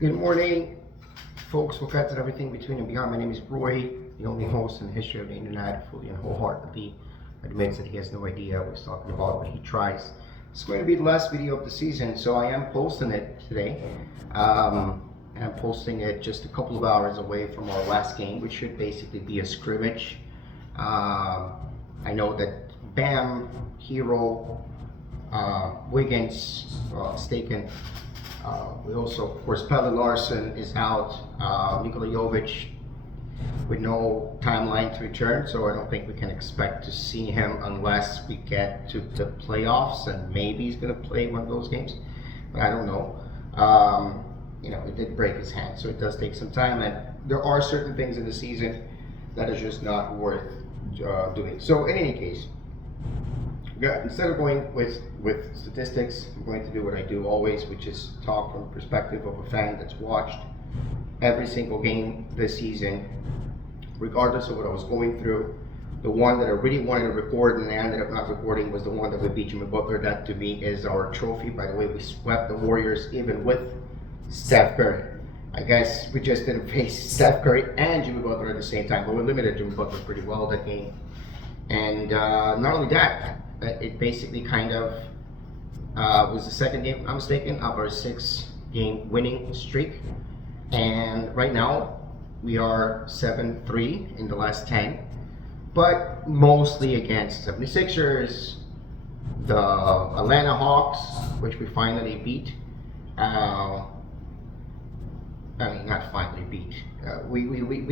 Good morning, folks who affected everything between and beyond. My name is Roy, the only host in the history of the internet, fully and wholeheartedly admits that he has no idea what he's talking about, but he tries. It's going to be the last video of the season, so I am posting it today. And I'm posting it just a couple of hours away from our last game, which should basically be a scrimmage. I know that Bam, Hero, Wiggins, Staken. We also, of course, Pelle Larson is out. Nikola Jovic with no timeline to return, so I don't think we can expect to see him unless we get to the playoffs, and maybe he's going to play one of those games, but I don't know. It did break his hand, so it does take some time, and there are certain things in the season that is just not worth doing. So in any case, instead of going with statistics, I'm going to do what I do always, which is talk from the perspective of a fan that's watched every single game this season, regardless of what I was going through. The one that I really wanted to record and I ended up not recording was the one that we beat Jimmy Butler. That to me is our trophy. By the way, we swept the Warriors even with Steph Curry. I guess we just didn't face Steph Curry and Jimmy Butler at the same time, but we limited Jimmy Butler pretty well that game. And not only that, it basically kind of was the second game, I'm mistaken, of our 6-game winning streak. And right now, we are 7-3 in the last 10, but mostly against 76ers, the Atlanta Hawks, which we finally beat. Not finally beat. We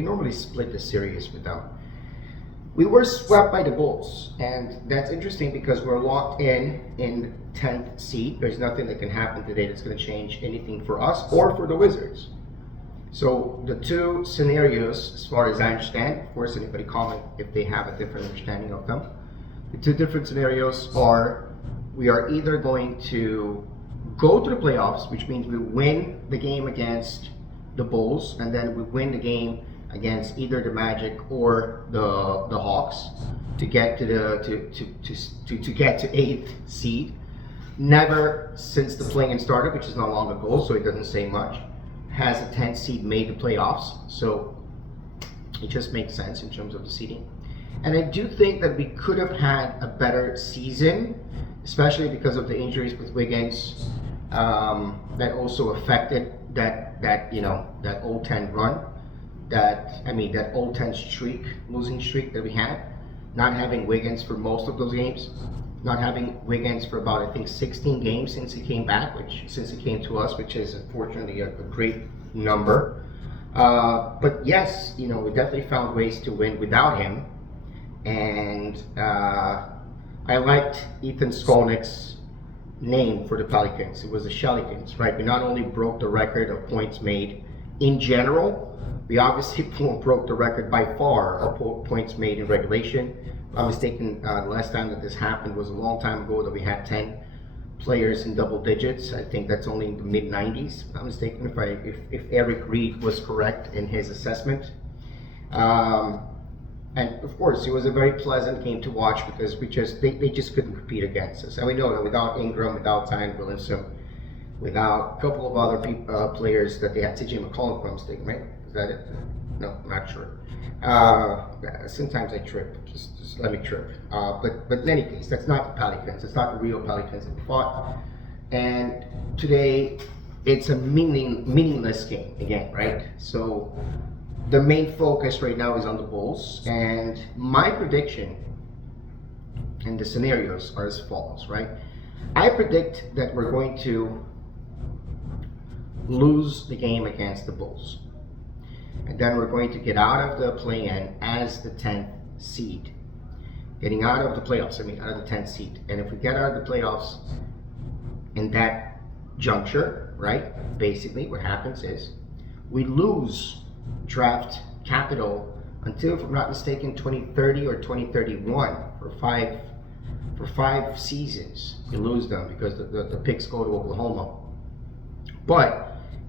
normally split the series with them. We were swept by the Bulls, and that's interesting because we're locked in 10th seed. There's nothing that can happen today that's going to change anything for us or for the Wizards. So the two scenarios, as far as I understand, of course, anybody comment if they have a different understanding of them. The two different scenarios are, we are either going to go to the playoffs, which means we win the game against the Bulls, and then we win the game against either the Magic or the Hawks to get to to get to 8th seed. Never since the play-in started, which is not long ago, so it doesn't say much, has a 10th seed made the playoffs. So it just makes sense in terms of the seeding. And I do think that we could have had a better season, especially because of the injuries with Wiggins that also affected that old 10 run. That old 10 losing streak that we had, not having Wiggins for most of those games, not having Wiggins for about, I think, 16 games since he came back, since he came to us, which is unfortunately a great number. But yes, we definitely found ways to win without him. And I liked Ethan Skolnick's name for the Pelicans. It was the Shellikins, right? We not only broke the record of points made in general, we obviously broke the record by far of points made in regulation. If I'm mistaken, the last time that this happened was a long time ago that we had 10 players in double digits. I think that's only in the mid-90s. If I'm mistaken, if Eric Reed was correct in his assessment. And of course, it was a very pleasant game to watch because they just couldn't compete against us. And we know that without Ingram, without Zion Williamson, without a couple of other players that they had, TJ McCollum, if I'm mistaken, right? Is that it? No, I'm not sure. Sometimes I trip. Just let me trip. But in any case, that's not the Pelicans. It's not the real Pelicans that we fought. And today, it's a meaningless game again, right? So the main focus right now is on the Bulls. And my prediction and the scenarios are as follows, right? I predict that we're going to lose the game against the Bulls. And then we're going to get out of the play-in as the 10th seed. Getting out of the playoffs, out of the 10th seed. And if we get out of the playoffs in that juncture, right, basically what happens is we lose draft capital until, if I'm not mistaken, 2030 or 2031 for five seasons. We lose them because the picks go to Oklahoma. But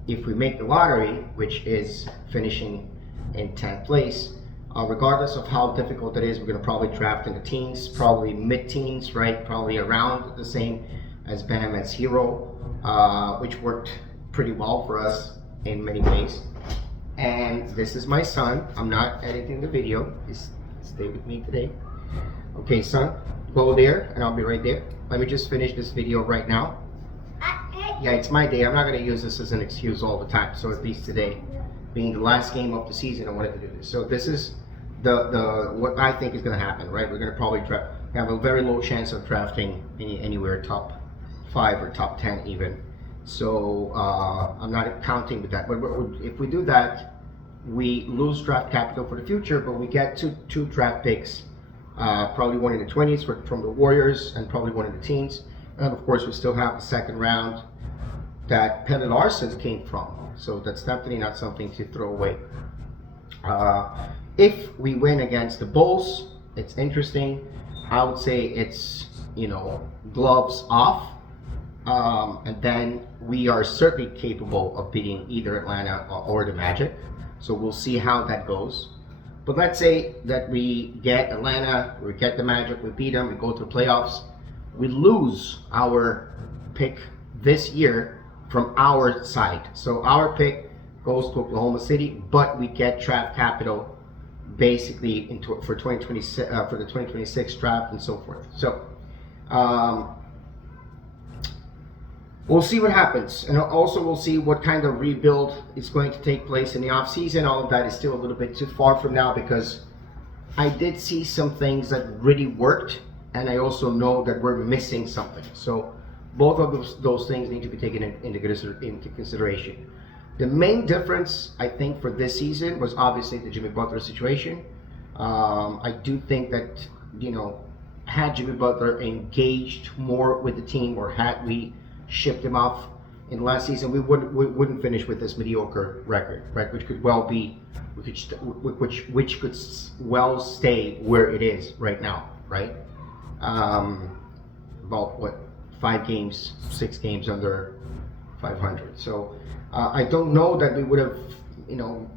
if we make the lottery, which is finishing in 10th place, regardless of how difficult it is, we're going to probably draft in the teens, probably mid-teens, right? Probably around the same as Bam as Hero, which worked pretty well for us in many ways. And this is my son. I'm not editing the video. Just stay with me today. Okay, son, go there, and I'll be right there. Let me just finish this video right now. Yeah, it's my day. I'm not going to use this as an excuse all the time. So at least today, being the last game of the season, I wanted to do this. So this is the what I think is going to happen, right? We're going to probably have a very low chance of drafting anywhere top 5 or top 10 even. So I'm not counting with that. But if we do that, we lose draft capital for the future, but we get two draft picks, probably one in the 20s from the Warriors and probably one in the teens. And of course, we still have the second round that Penny Larson came from. So that's definitely not something to throw away. If we win against the Bulls, it's interesting. I would say it's, gloves off. And then we are certainly capable of beating either Atlanta or the Magic. So we'll see how that goes. But let's say that we get Atlanta, we get the Magic, we beat them, we go to the playoffs. We lose our pick this year from our side. So our pick goes to Oklahoma City, but we get draft capital basically for 2026 for the 2026 draft and so forth. So we'll see what happens, and also we'll see what kind of rebuild is going to take place in the offseason. All of that is still a little bit too far from now because I did see some things that really worked, and I also know that we're missing something. So both of those things need to be taken into consideration. The main difference, I think, for this season was obviously the Jimmy Butler situation. I do think that, had Jimmy Butler engaged more with the team, or had we shipped him off in last season, we wouldn't finish with this mediocre record, right? Which could well be, which could well stay where it is right now, right? About 5 games, 6 games under 500. So I don't know that we would have,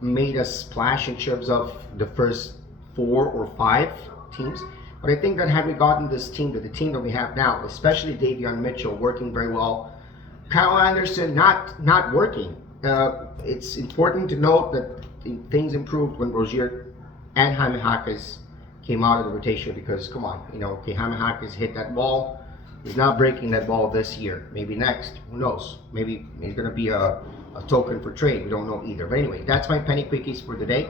made a splash in terms of the first 4 or 5 teams. But I think that had we gotten this team to the team that we have now, especially Davion Mitchell working very well, Kyle Anderson not working. It's important to note that things improved when Rozier and Jaime Jaquez came out of the rotation because, come on, Jaime Jaquez hit that ball. He's not breaking that ball this year. Maybe next. Who knows? Maybe he's going to be a token for trade. We don't know either. But anyway, that's my penny quickies for today.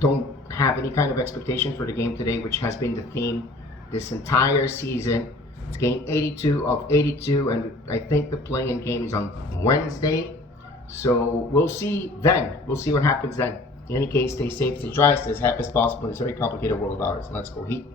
Don't have any kind of expectations for the game today, which has been the theme this entire season. It's game 82 of 82, and I think the play-in game is on Wednesday. So we'll see then. We'll see what happens then. In any case, stay safe, stay dry, stay as happy as possible in this very complicated world of ours. Let's go Heat.